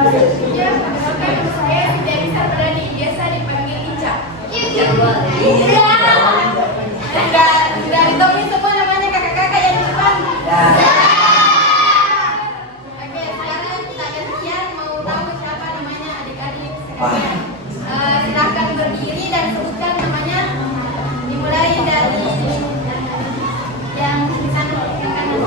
Ya, perkenalkan saya Dewi Saprani, biasa dipanggil Ica. Sudah ditemui semua namanya kakak-kakak yang di depan. Oke, sekarang kita gantian mau tahu siapa namanya adik-adik sekalian. Silahkan berdiri dan sebutkan namanya. Dimulai dari yang di sana, yang kanan.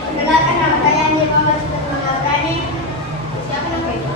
Perkenalkan nama saya Anjir Muhammad Sutarmanabrani. Siapa nama itu?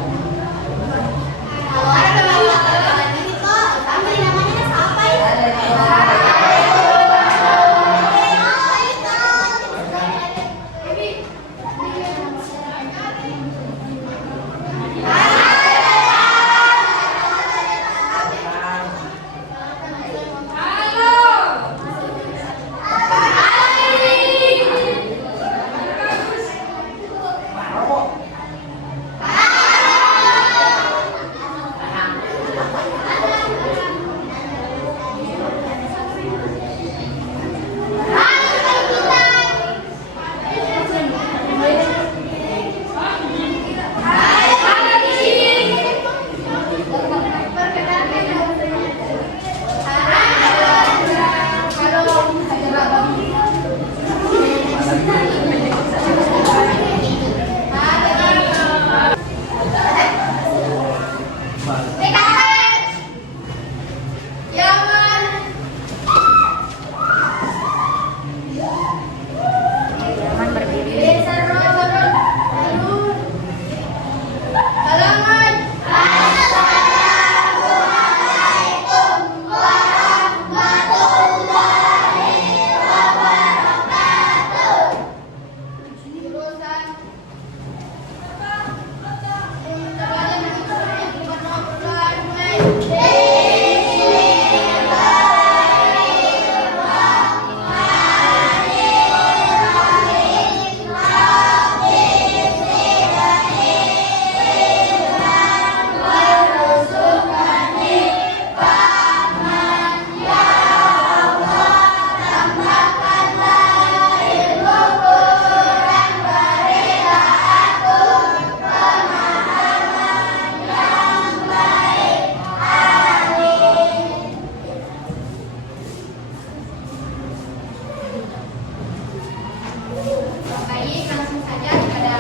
Baik, langsung saja kepada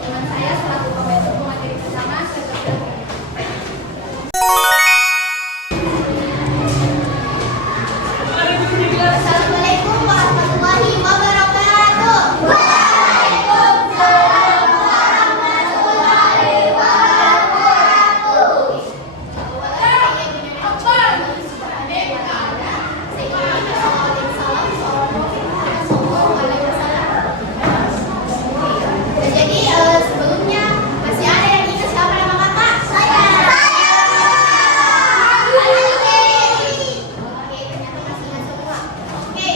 teman saya selaku pembantu pemateri bersama. Assalamualaikum warahmatullahi wabarakatuh. Waalaikumsalam warahmatullahi wabarakatuh. Jadi sebelumnya masih ada yang ingat siapa nama kakak? Saya. Oke, ternyata masih ingat semua. Oke,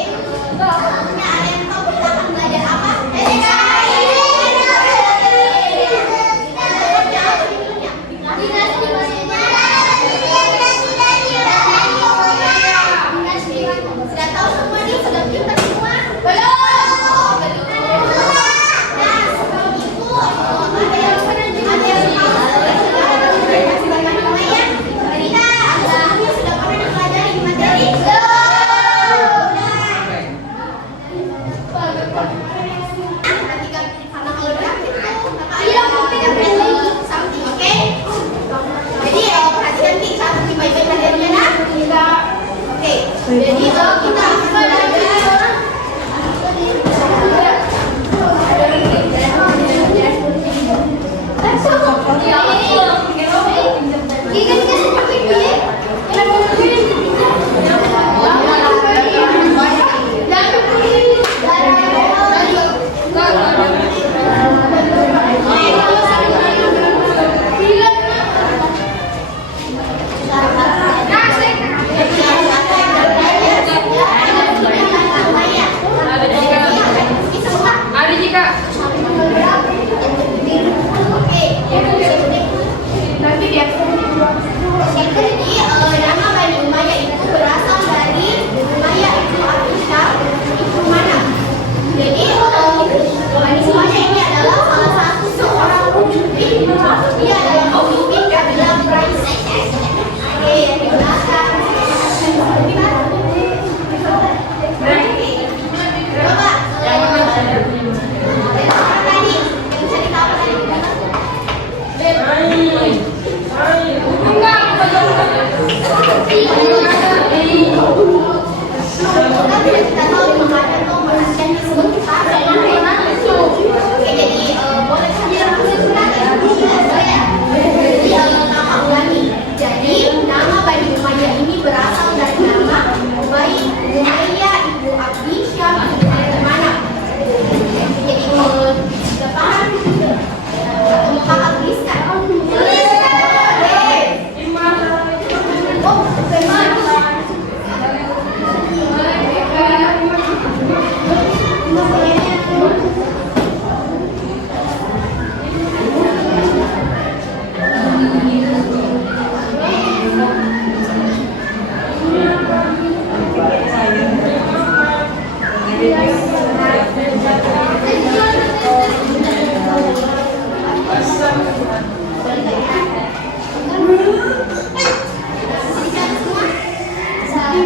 Itu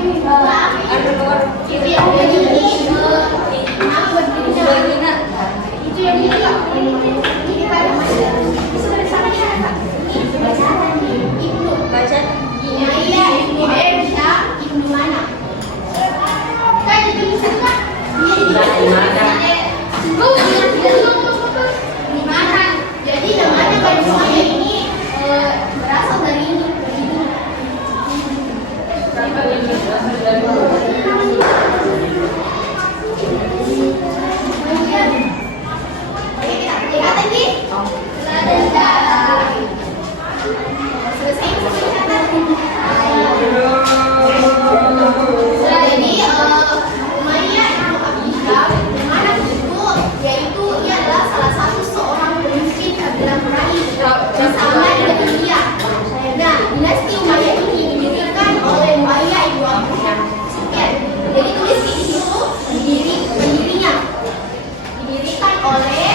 yang jadi nama berdirinya. Itu yang ini kak. Ini pada masa. Bisa dari sana ya kak. Ini bacaan Ibnu. Bacaan Iya, Ibnu Aisyah, Ibnu mana? Kan itu bisa kan? Di mana? Jadi namanya Bani Umayyah ini berasal dari ini. Oke, kita lihat lagi. Selesai penglihatan. Jadi Umayyah Ibnu Abi Hisham mana itu yaitu ia adalah salah satu seorang pemimpin kabilah Quraisy bersama dengan dia. Nah, dinasti Umayyah ini didirikan oleh Umayyah Ibnu Abi Sufyan. Jadi tulis di situ pendirinya didirikan oleh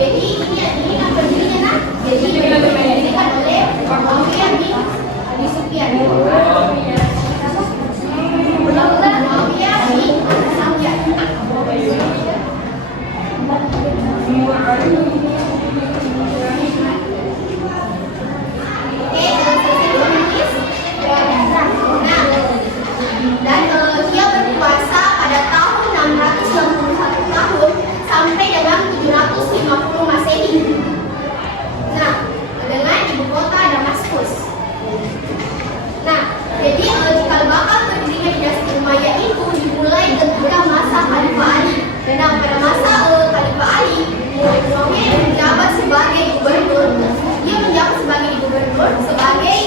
jadi ini kan berdirinya nah. Jadi didirikan oleh Muawiyah bin Abi Sufyan. Muawiyah bin Abi Sufyan. Oke, selesai menulis. Nah, dan dia berkuasa pada tahun 691 tahun sampai dengan 750 Masehi. Nah, dengan ibu kota Damaskus. Nah, jadi cikal bakal berdirinya dinasti Umayyah itu dimulai ketika masa Khalifah Ali. Dan pada masa Khalifah Ali, Muawiyah menjabat sebagai gubernur. Dia menjabat sebagai gubernur sebagai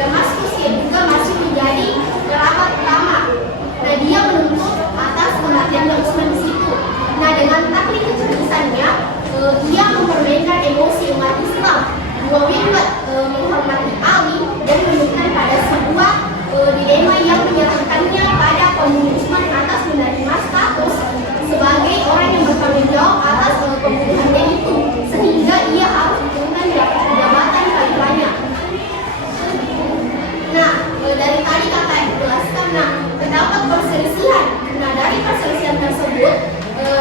Damaskus yang juga masih menjadi kerabat utama. Nah, dia menuntut atas kematian Utsman di situ. Nah, dengan taktik kecerdasannya, ia mempermainkan emosi umat Islam. Muawiyah menghormati Ali dan menemukan pada sebuah dilema yang menyerahkannya pada pembunuh Utsman atas menerima status sebagai orang yang bertanggung jawab atas pembunuhannya itu, sehingga ia harus diturunkan jabatan khalifahnya. Nah, dari tadi kakak jelaskan, nah terdapat perselisihan. Nah, dari perselisihan tersebut,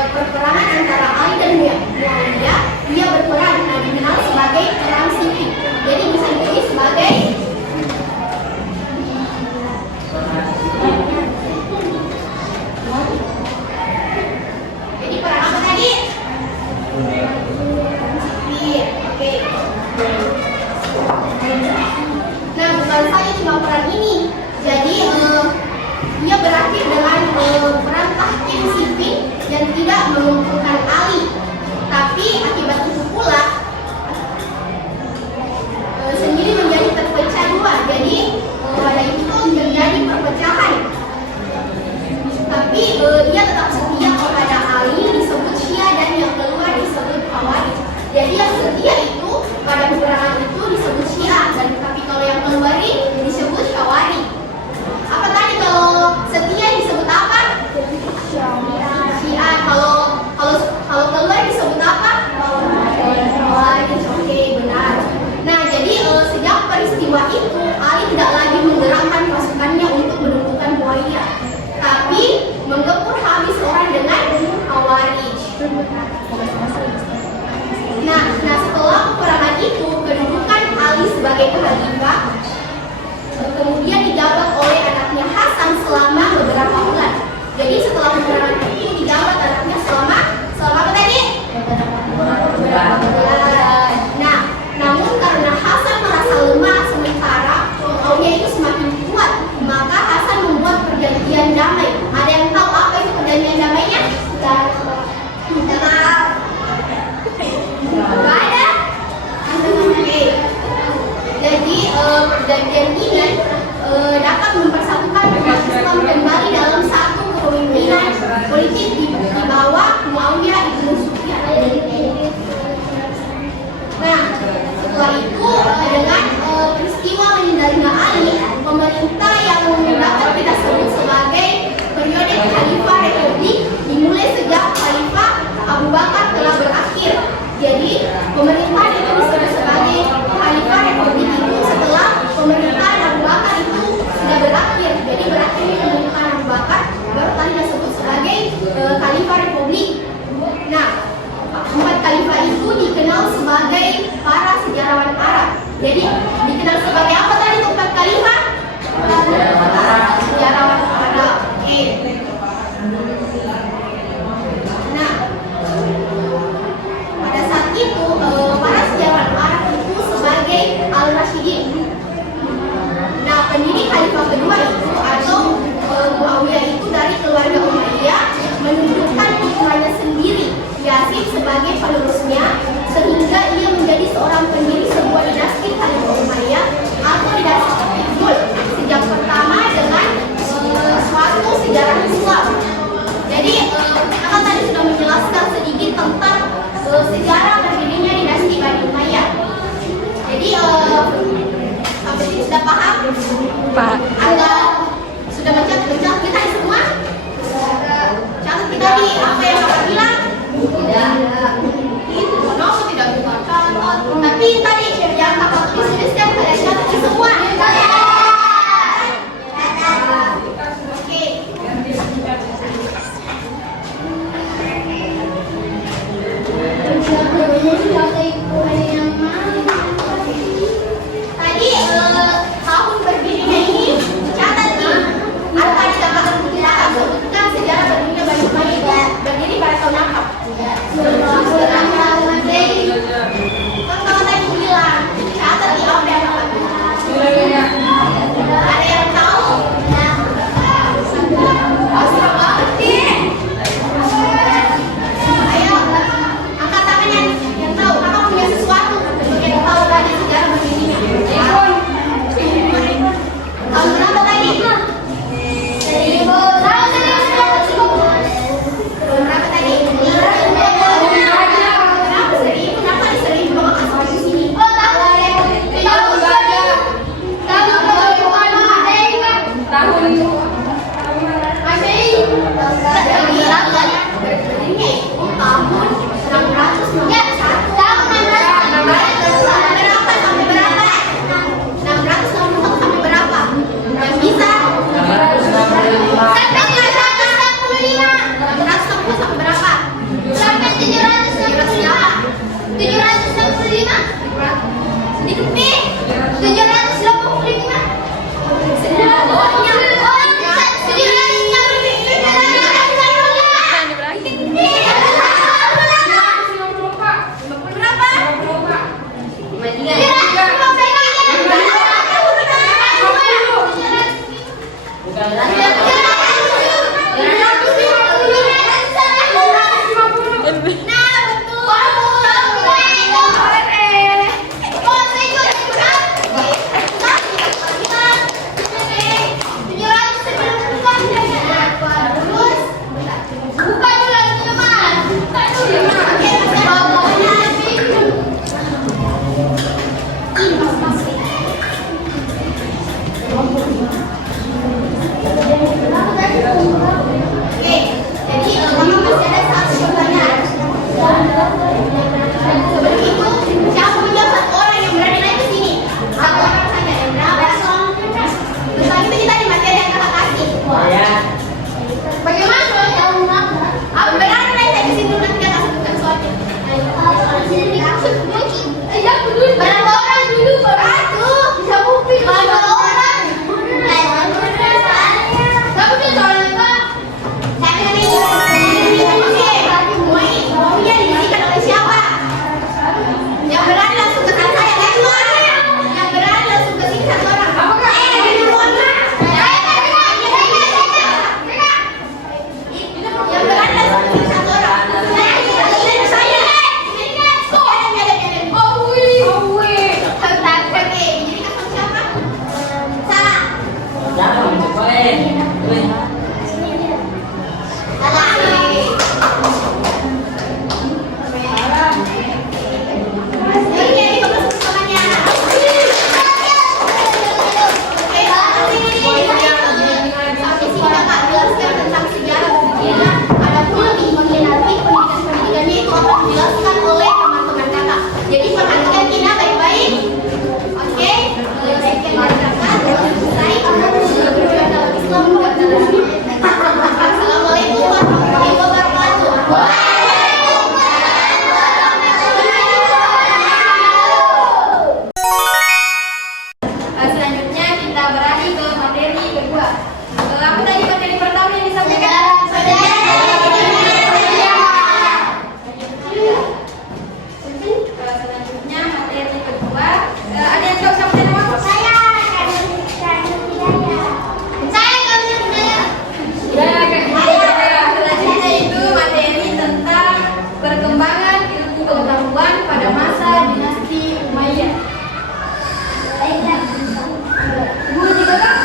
perperangan antara Ali dan Muawiyah, dia berperang. Nah, dikenal sebagai perang Siffin. Jadi bisa ditulis sebagai jadi perang apa tadi? Siffin. Oke. Nah, bukan saja cuma perang ini. Jadi dia berakhir dengan perang Tahkim Siffin yang tidak mengumpulkan Ali. Tapi akibat itu pula sendiri menjadi terpecah dua. Jadi pada itu terjadi perpecahan. Tapi ia tetap setia kepada Ali, disebut Syiah, dan yang keluar disebut Khawarij. Jadi yang setia itu pada peperangan itu disebut Syiah, dan tapi kalau yang keluar ini disebut Khawarij. Apa tadi kalau setia disebut apa? Syiah. Kalau keluar disebut apa? Jadi dikenal sebagai apa tadi tempat khalifah? Sejarawan Arab. Oke. Nah, pada saat itu para sejarawan Arab itu sebagai Al-Rasyidin. Nah, pendiri khalifah kedua itu atau Muawiyah itu dari keluarga Umayyah menunjukkan putranya sendiri Yazid sebagai penerusnya, sehingga ia menjadi seorang pendiri sebuah dinasti Khalifah Umayyah atau dinasti Khatibul sejak pertama dengan suatu sejarah Islam. Jadi kita kan tadi sudah menjelaskan sedikit tentang sejarah berdirinya dinasti Bani Umayyah. Jadi sampai sini sudah paham? Pak. Agak sudah baca kita semua? Catat kita di apa yang Bapak bilang? Tidak. Itu kenapa tidak buka catat? Tapi tadi yang Kakak tuliskan kalian catat semua. Oke. Tadi tahun berdirinya ini catat nih. Apa dapat kita sebutkan sejarah berdirinya Bani Umayyah berdiri pada tahun apa? Kan kalau tadi bilang catat di apa yang ada yang tahu? Serem banget sih. Ayo angkat tangan yang tahu. Kakak punya sesuatu. berkembang pada masa dinasti Umayyad. Ibu juga kan?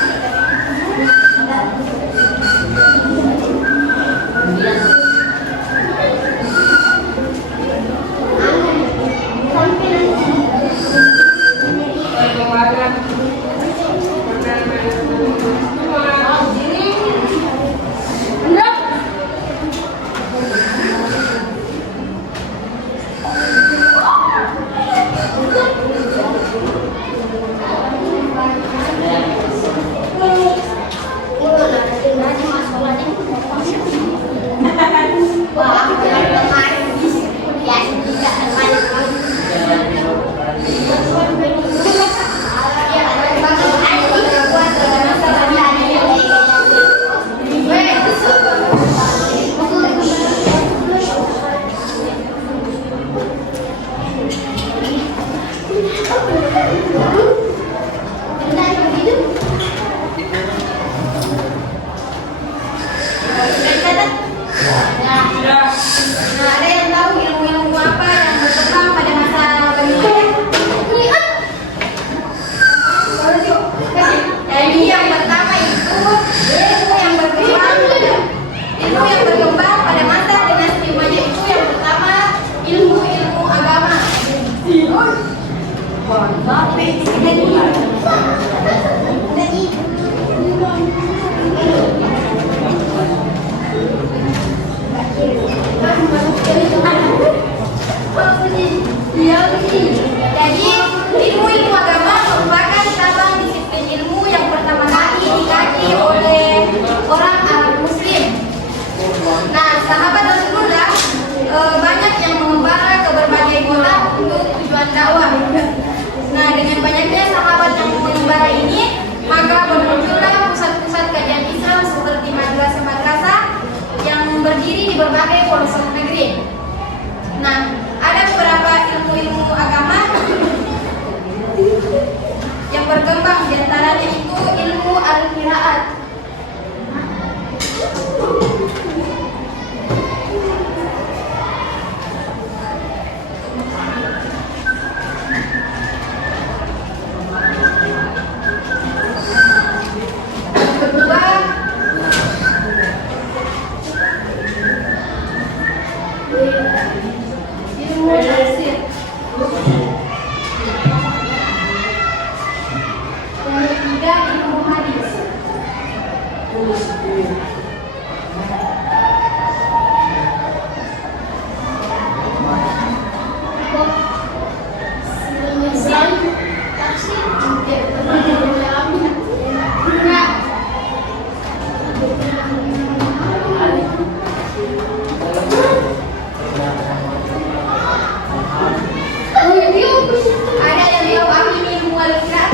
Nah, ada yang tahu ilmu-ilmu apa yang berkembang pada masa Bani Umayyad? Jadi yang pertama itu ilmu yang berkembang pada masa dinasti Umayyad itu yang pertama ilmu-ilmu agama. Jadi ilmu-ilmu agama merupakan cabang disiplin ilmu yang pertama kali dikaji oleh orang Arab Muslim. Nah, sahabat Rasulullah banyak yang mengembara ke berbagai kota untuk tujuan dakwah. Nah, dengan banyaknya sahabat yang mengembara ini, maka bermuncullah pusat-pusat kajian Islam seperti madrasah-madrasah yang berdiri di berbagai pelosok negeri. Nah, ada beberapa ilmu-ilmu agama yang berkembang, diantaranya itu ilmu al-qiraat. Ilmu tafsir. Yang ketiga ilmu hadis. Ada yang tahu ini ilmu al-qiraat?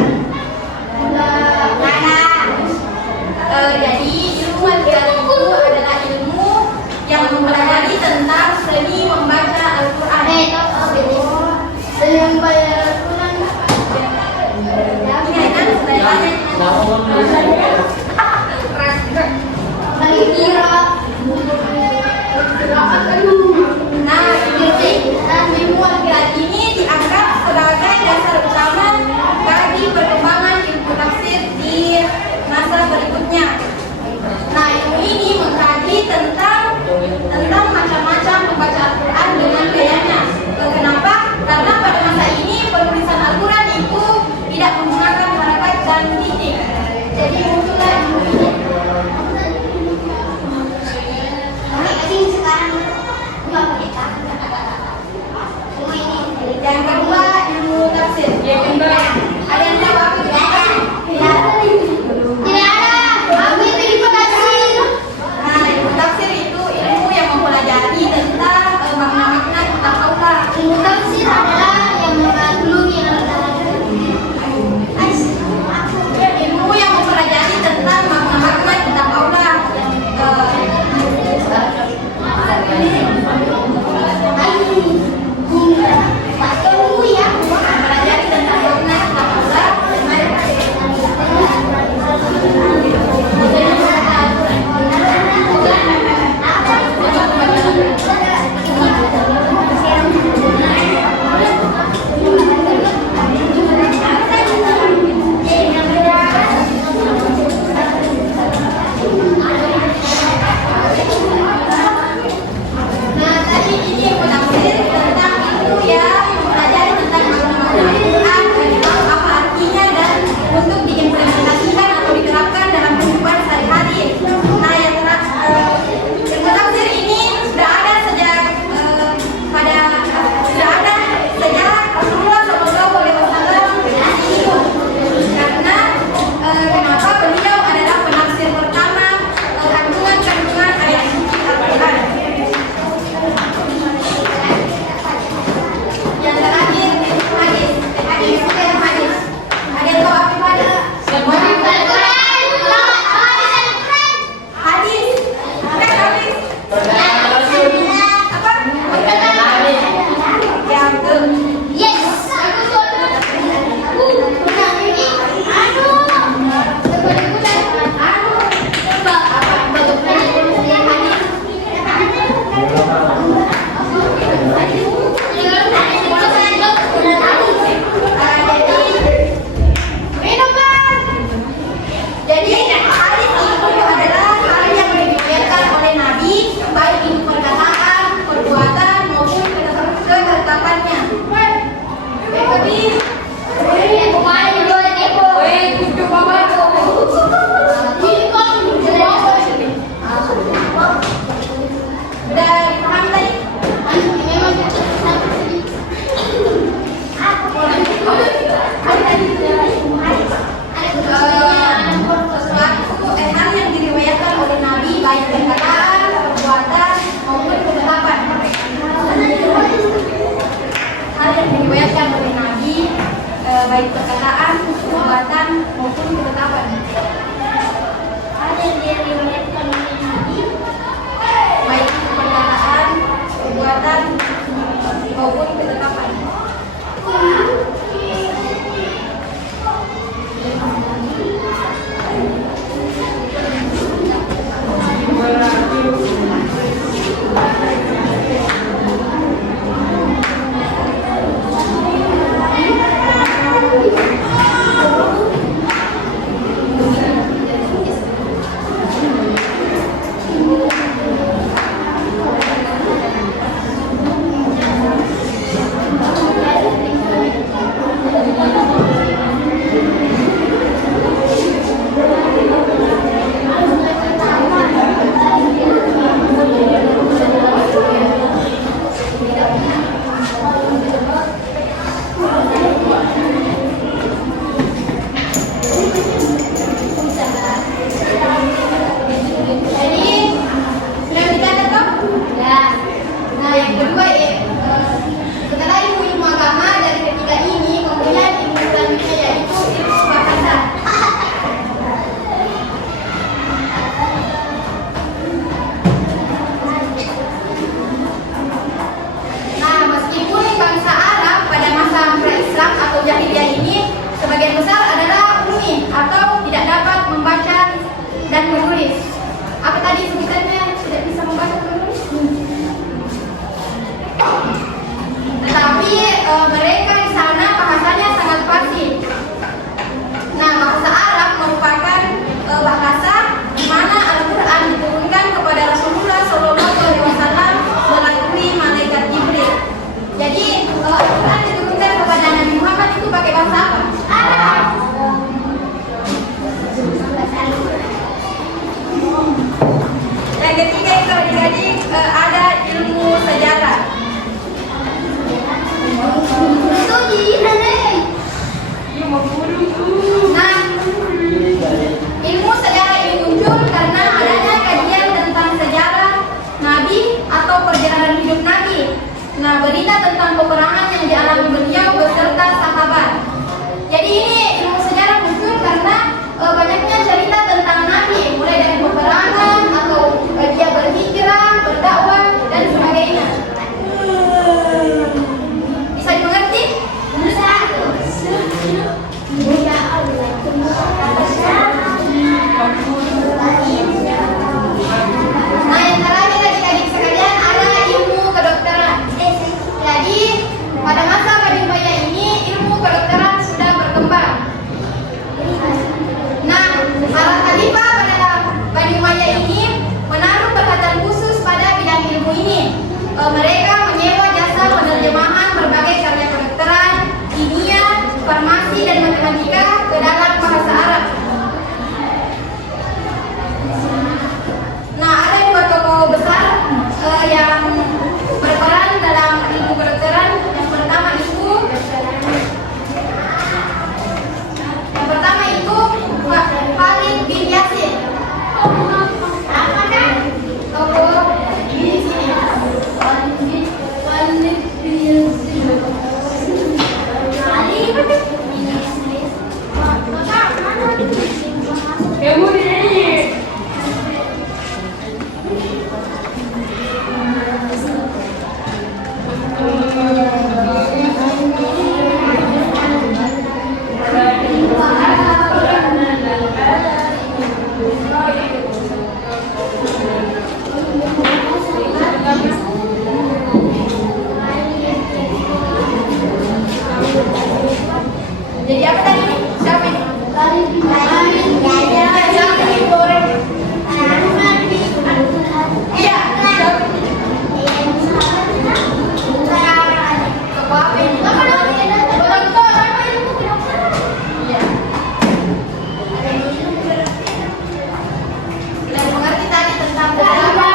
Jadi ilmu al-qiraat itu adalah ilmu yang mempelajari tentang seni membaca Al-Quran. Seni membaca Al-Quran. Nah, ilmu al-qiraat ini dianggap sebagai dasar utama bagi perkembangan ilmu tafsir di masa berikutnya. Nah, ilmu ini mengkaji tentang macam-macam membaca Al-Quran dengan gayanya. Kenapa? Karena pada masa ini penulisan Al-Quran itu tidak menggunakan harakat dan titik. Jadi muncullah ilmu ini. Yang kedua ilmu tafsir. Ada yang tahu apa itu? Tidak ada. Aku itu ilmu tafsir. Nah, ilmu tafsir itu ilmu yang mempelajari tentang makna-makna kitab Allah. Ilmu tafsir adalah yang mengagumi ilmu yang mempelajari tentang makna-makna kitab Allah. Mempelajari tentang makna diriwayatkan oleh Nabi, baik perkataan, perbuatan maupun ketetapan. Ada yang diriwayatkan oleh Nabi, Baik perkataan, perbuatan maupun ketetapan. Mereka menyewa jasa penerjemahan berbagai karya kedokteran, kimia, farmasi, dan matematika ke dalam bahasa Arab. Nah, ada dua tokoh besar yang berperan dalam ilmu kedokteran. Yang pertama itu Khalid bin Yasin. Tokoh di sini. Jadi apa tadi? Siapa ini? Iya. Mengerti tadi tentang bahasa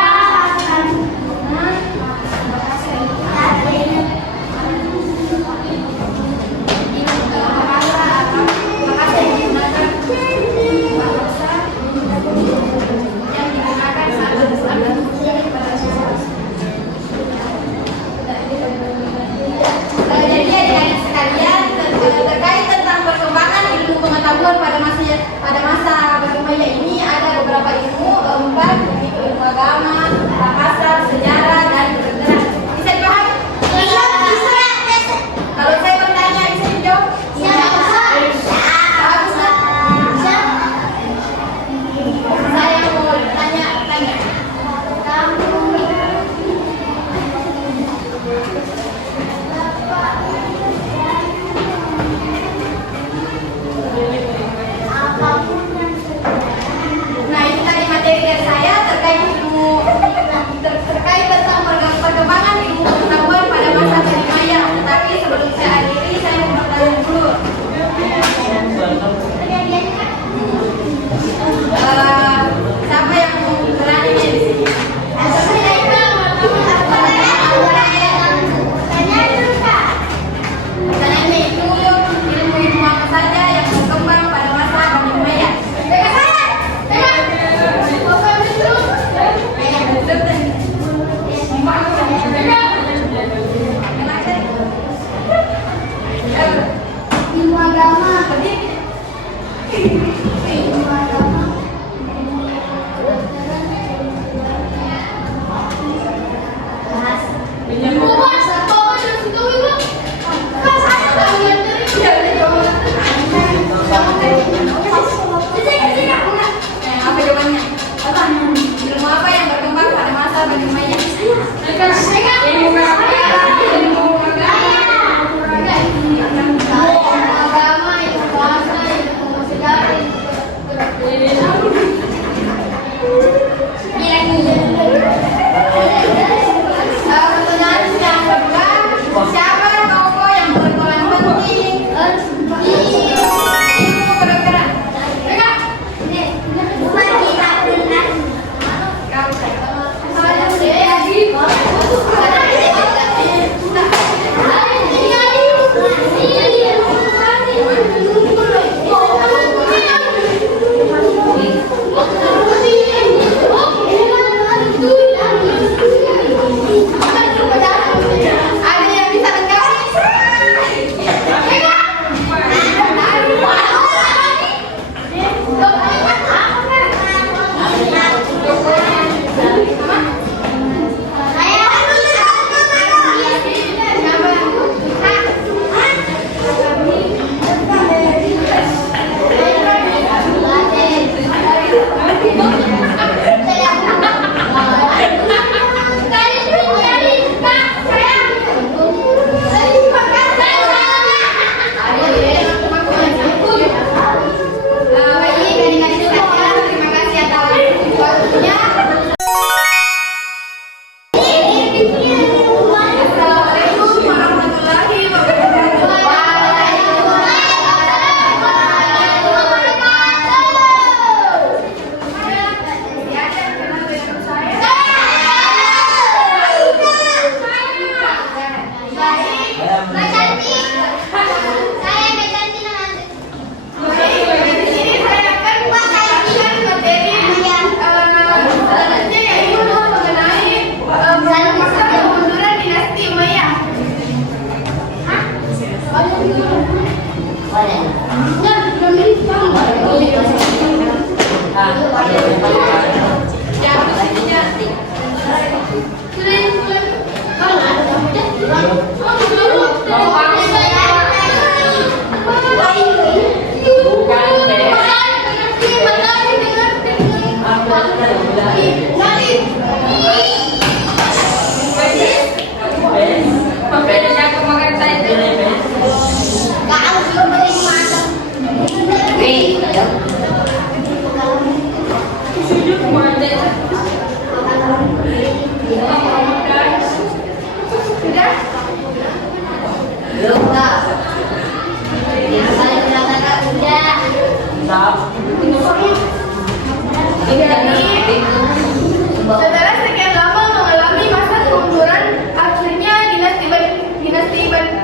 Setelah sekian lama mengalami masa kemunduran, akhirnya dinasti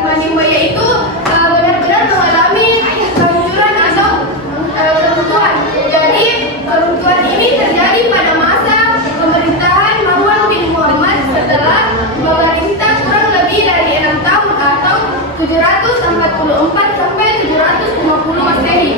Bani Umayyah itu benar-benar mengalami kehancuran atau keruntuhan. Jadi keruntuhan ini terjadi pada masa pemerintahan Marwan bin Muhammad setelah memerintah kurang lebih dari 6 tahun atau 744 sampai 750 Masehi.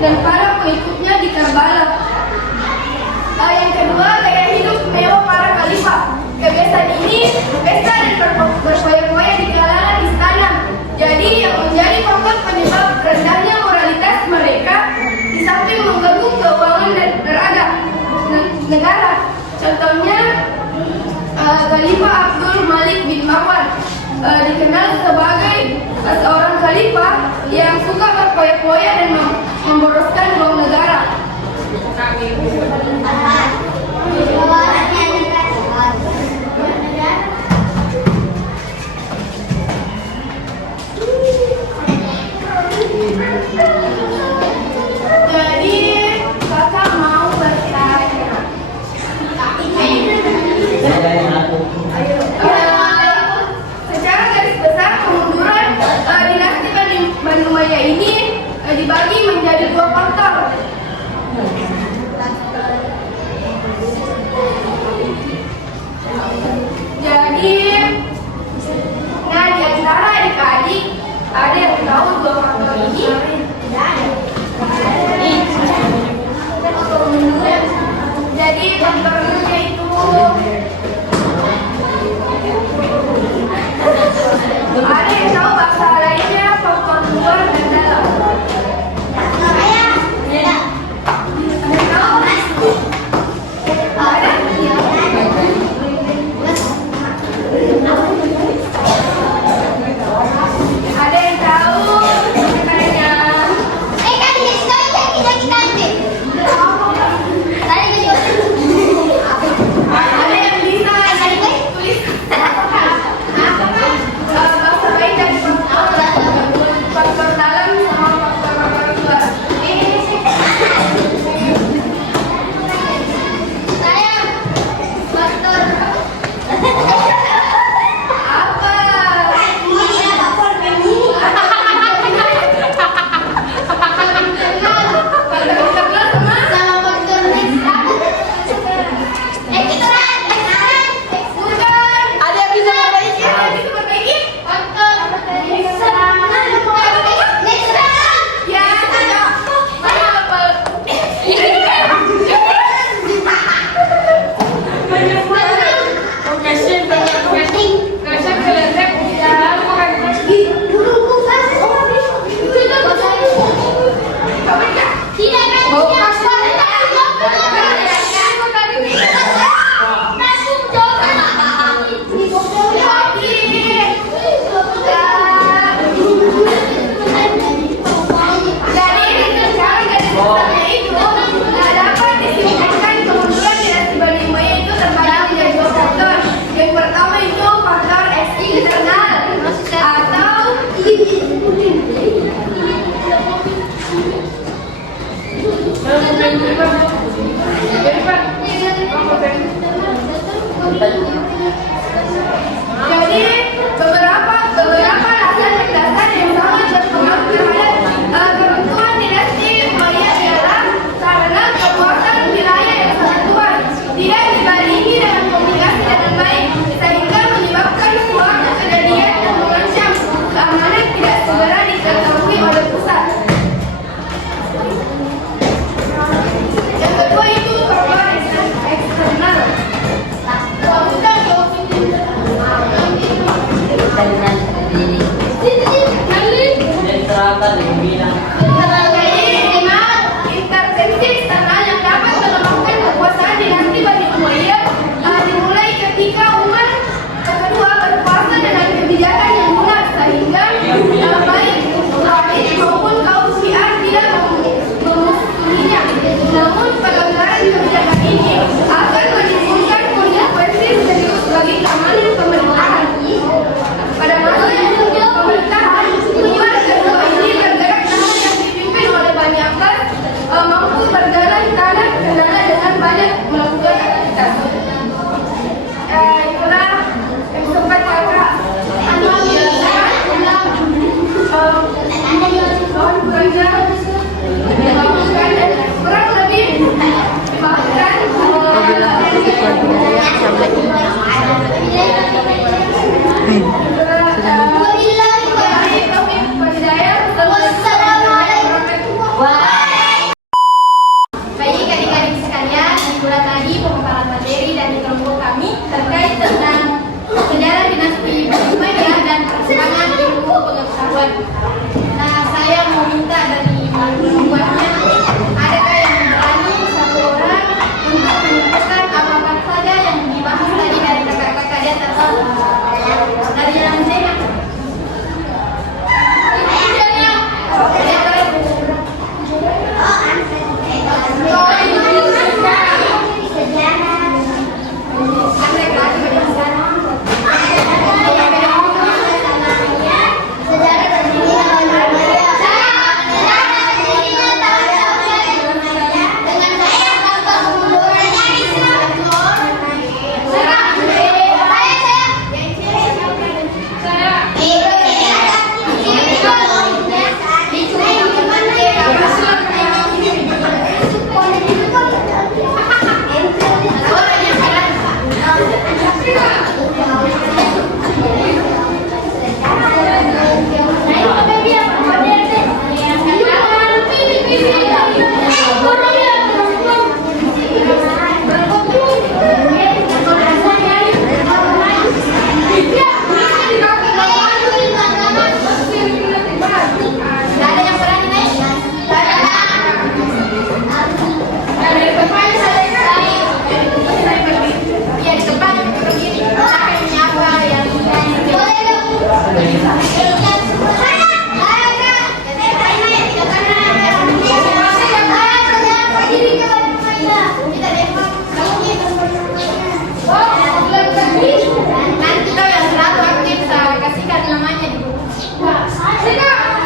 Dan para pengikutnya di Karbala. Yang kedua, gaya hidup mewah para khalifah. Kebiasaan ini pesta dan berfoya-foya di kalangan istana. Jadi yang menjadi faktor penyebab rendahnya moralitas mereka, di samping mengganggu keuangan dan negara. Contohnya Khalifah Abdul Malik bin Marwan dikenal sebagai seorang khalifah yang suka berfoya-foya dan memboroskan uang negara. Jadi kakak mau bertanya. Secara garis besar kemunduran dinasti Bani Umayyah ini dibagi menjadi dua faktor. Jadi, nah di antara adik-adik ada yang tahu dua faktor ini? Jadi faktornya itu ada yang tahu bahasa lainnya faktor luar dan dalam. Ada yang tahu sebenarnya? Ada yang bisa tulis bahasa baik dan faktor dalam sama faktor luar. Apa? Ada yang bisa perbaiki? Ada yang bisa perbaiki? Ya, tidak. Mana apa? Yang pertama itu faktor eksternal atau jadi beberapa alasan mendasar yang sangat berpengaruh terhadap kebentukan dinasti Umayyah ialah karena kekuatan wilayah yang sangat kuat tidak dibarengi dengan komunikasi dengan baik sehingga menyebabkan suatu kejadian yang mengancam keamanan tidak segera diketahui oleh pusat. Yang kedua itu faktor eksternal. Intervensi eksternal yang dapat melemahkan kekuasaan dinasti Bani Umayyah dimulai ketika Umar kedua berkuasa dengan kebijakan yang benar sehingga baik Khawarij maupun kaum Syiah tidak memusuhinya. Namun pelanggaran kebijakan ini akan menimbulkan konsekuensi serius bagi keamanan pemerintahan. Pada masa pemerintahan Umar kedua ini bergerak dengan yang dipimpin oleh Bani Abbas mampu berjalan karena kendala dengan banyak melakukan aktivitas. Itulah yang sempat kakak kurang lebih bahkan baik adik-adik sekalian, itulah tadi pemaparan materi dari kelompok kami terkait tentang sejarah dinasti Bani Umayyah dan perkembangan ilmu pengetahuan. Nah, saya mau minta dari pembuatnya, adakah yang berani satu orang untuk menjelaskan apa saja yang dibahas tadi dari kakak-kakak di atas dari yang saya. Sejarah Nanti kau yang selalu aktif saya kasihkan namanya di buku. Saya kak.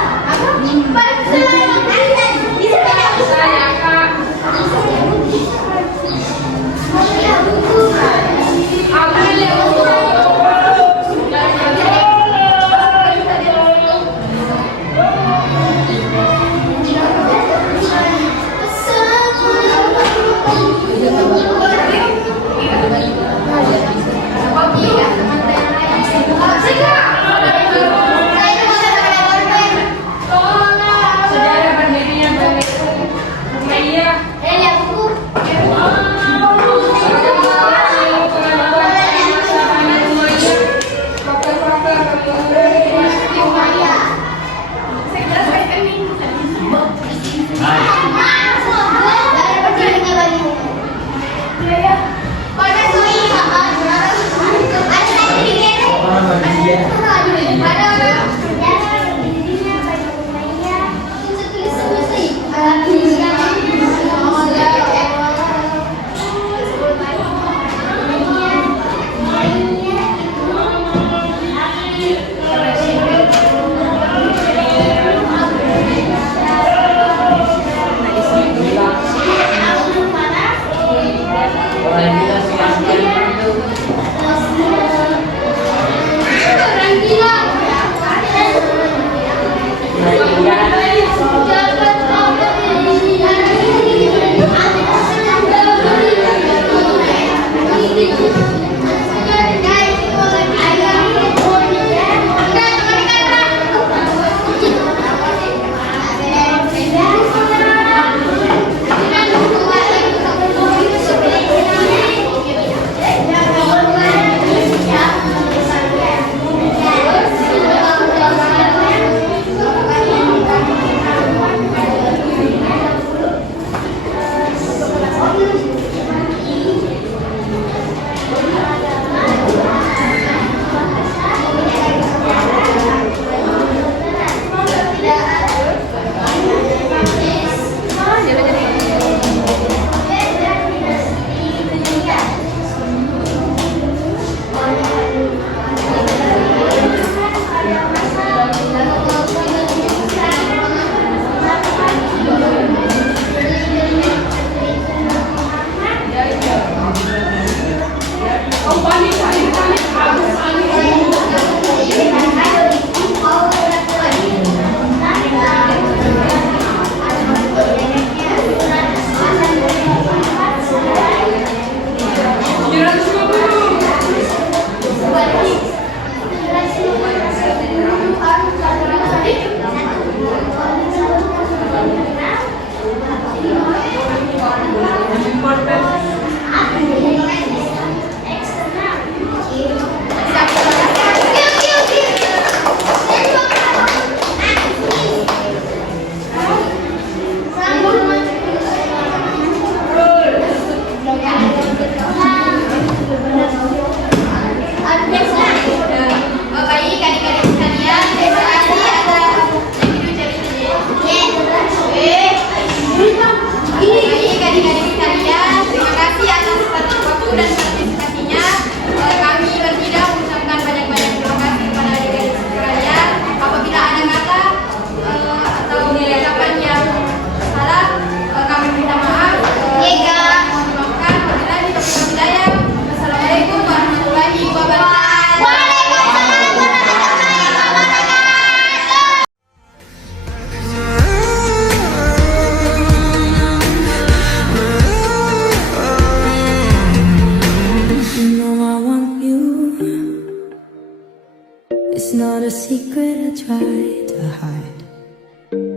not a secret I try to hide,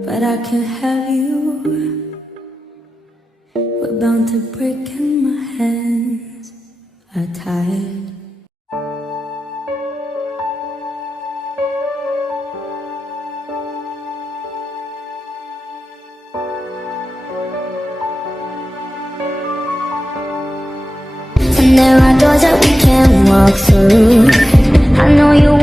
but I can't have you. We're bound to break and my hands are tied. And there are doors that we can't walk through. I know you